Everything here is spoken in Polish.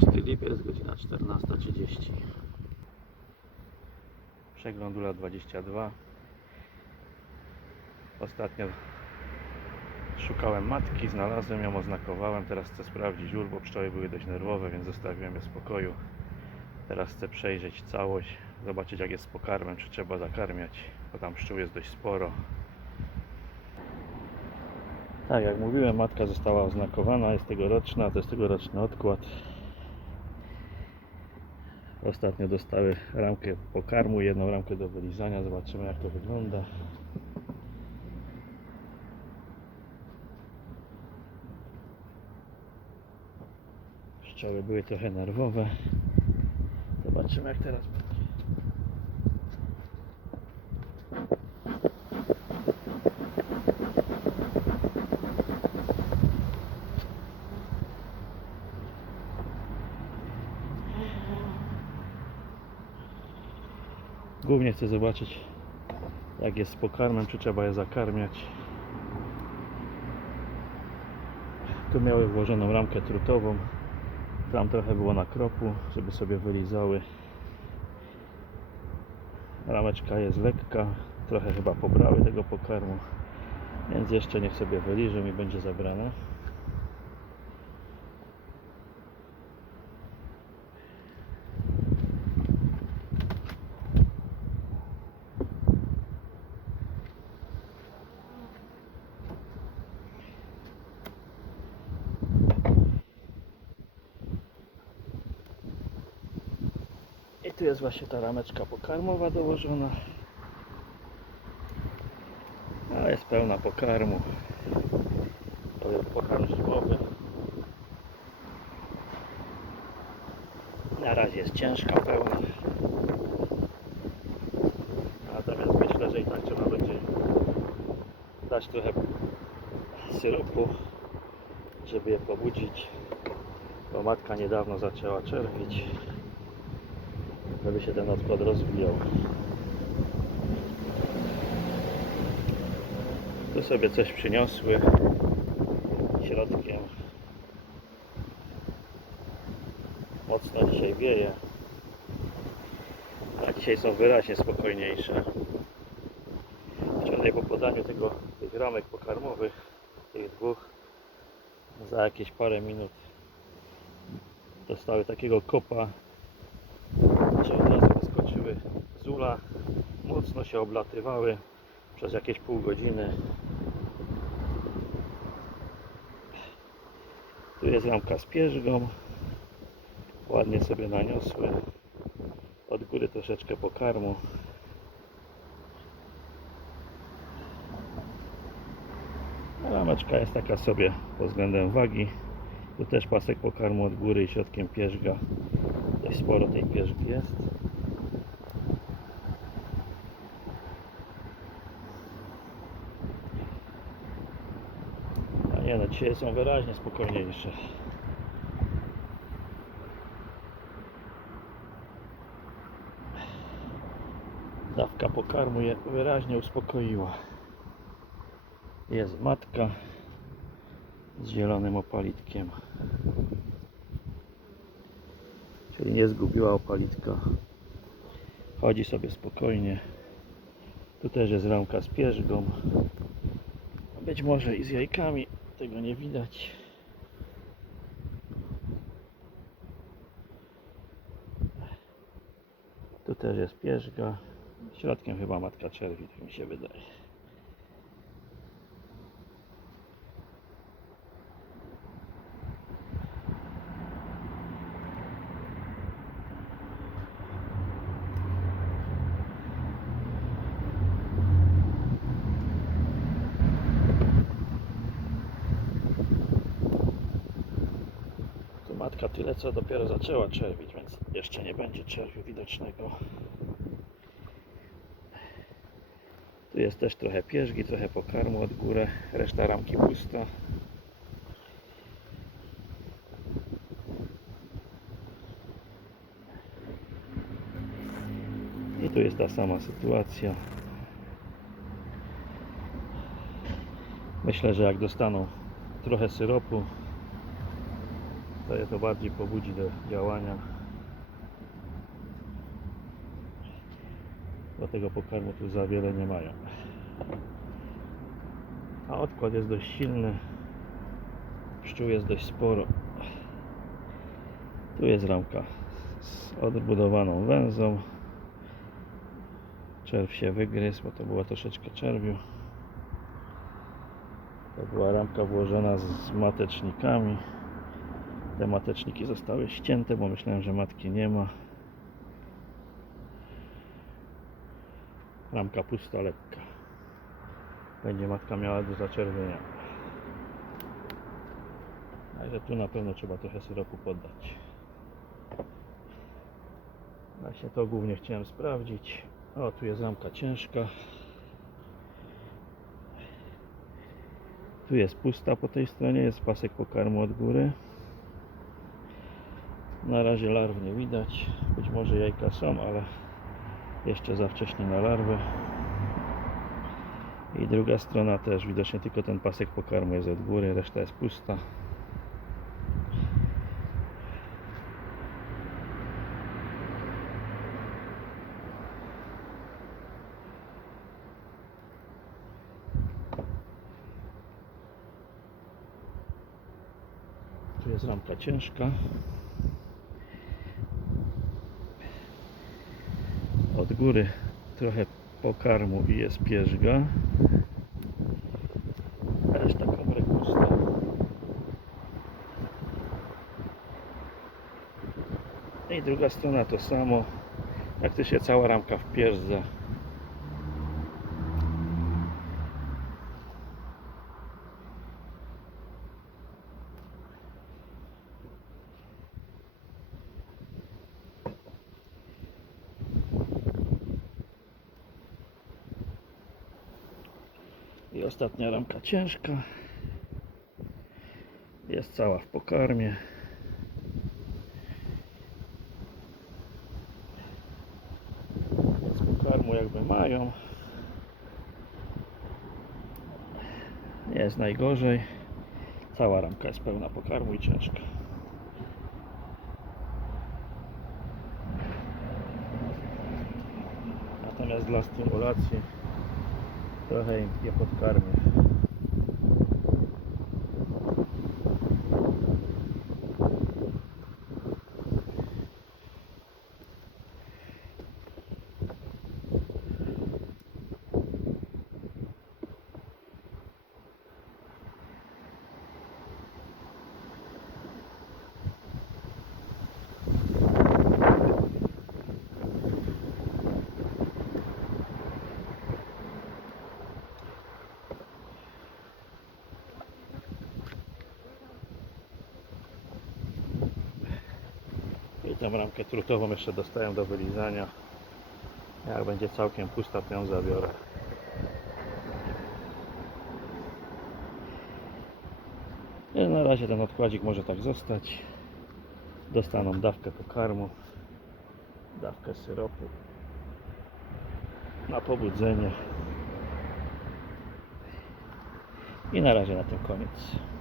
6 lipiec, godzina 14.30. Przegląd ula 22. Ostatnio szukałem matki, znalazłem ją, oznakowałem. Teraz chcę sprawdzić ul, bo pszczoły były dość nerwowe, więc zostawiłem je w spokoju. Teraz chcę przejrzeć całość, zobaczyć jak jest z pokarmem, czy trzeba zakarmiać, bo tam pszczół jest dość sporo. Tak, jak mówiłem, matka została oznakowana, jest tegoroczna, to jest tegoroczny odkład. Ostatnio dostały ramkę pokarmu, jedną ramkę do wylizania, zobaczymy jak to wygląda. Pszczoły były trochę nerwowe. Zobaczymy jak teraz Głównie chcę zobaczyć jak jest z pokarmem, czy trzeba je zakarmiać. Tu miały włożoną ramkę trutową. Tam trochę było na kropu, żeby sobie wylizały. Rameczka jest lekka, trochę chyba pobrały tego pokarmu, więc jeszcze niech sobie wyliżą i będzie zabrana. Tu jest właśnie ta rameczka pokarmowa dołożona. A jest pełna pokarmu. To jest pokarm zimowy. Na razie jest ciężka, pełna. Natomiast myślę, że i tak trzeba będzie dać trochę syropu, żeby je pobudzić. Bo matka niedawno zaczęła czerwić żeby się ten odkład rozwijał. Tu sobie coś przyniosły środkiem. Mocno dzisiaj wieje. A dzisiaj są wyraźnie spokojniejsze. Wczoraj po podaniu tego, tych ramek pokarmowych, tych dwóch, za jakieś parę minut dostały takiego kopa że od razu wyskoczyły z ula, mocno się oblatywały przez jakieś pół godziny. Tu jest ramka z pierzgą, ładnie sobie naniosły, od góry troszeczkę pokarmu. Rameczka jest taka sobie pod względem wagi. Tu też pasek pokarmu od góry i środkiem pierzga. Dość sporo tej pierzgi jest. A nie no, dzisiaj są wyraźnie spokojniejsze. Dawka pokarmu je wyraźnie uspokoiła. Jest matka z zielonym opalitkiem. Czyli nie zgubiła opalitka. Chodzi sobie spokojnie. Tu też jest ramka z pierzgą. Być może i z jajkami. Tego nie widać. Tu też jest pierzga. Środkiem chyba matka czerwi, tak mi się wydaje. Tu matka tyle co dopiero zaczęła czerwić, więc jeszcze nie będzie czerwiu widocznego. Tu jest też trochę pierzgi, trochę pokarmu od góry, reszta ramki pusta. I tu jest ta sama sytuacja. Myślę, że jak dostaną trochę syropu, To je to bardziej pobudzi do działania. Bo tego pokarmu tu za wiele nie mają. A odkład jest dość silny. Pszczół jest dość sporo. Tu jest ramka z odbudowaną węzą. Czerw się wygryzł, bo to było troszeczkę czerwiu. To była ramka włożona z matecznikami. Te mateczniki zostały ścięte, bo myślałem, że matki nie ma. Ramka pusta, lekka. Będzie matka miała do zaczerwienia. Także tu na pewno trzeba trochę syropu poddać. Właśnie to głównie chciałem sprawdzić. O, tu jest ramka ciężka. Tu jest pusta po tej stronie, jest pasek pokarmu od góry. Na razie larw nie widać. Być może jajka są, ale jeszcze za wcześnie na larwę. I druga strona też widocznie tylko ten pasek pokarmu jest od góry, reszta jest pusta. Tu jest ramka ciężka. Od góry trochę pokarmu i jest pierzga. Reszta komórek pusta. I druga strona to samo. Praktycznie cała ramka w pierzdze. Ostatnia ramka ciężka. Jest cała w pokarmie. Więc pokarmu jakby mają. Jest najgorzej. Cała ramka jest pełna pokarmu i ciężka. Natomiast dla stymulacji trochę im je tą ramkę trutową jeszcze dostaję do wylizania. Jak będzie całkiem pusta, to ją zabiorę. I na razie ten odkładzik może tak zostać. Dostaną dawkę pokarmu, dawkę syropu na pobudzenie. I na razie na tym koniec.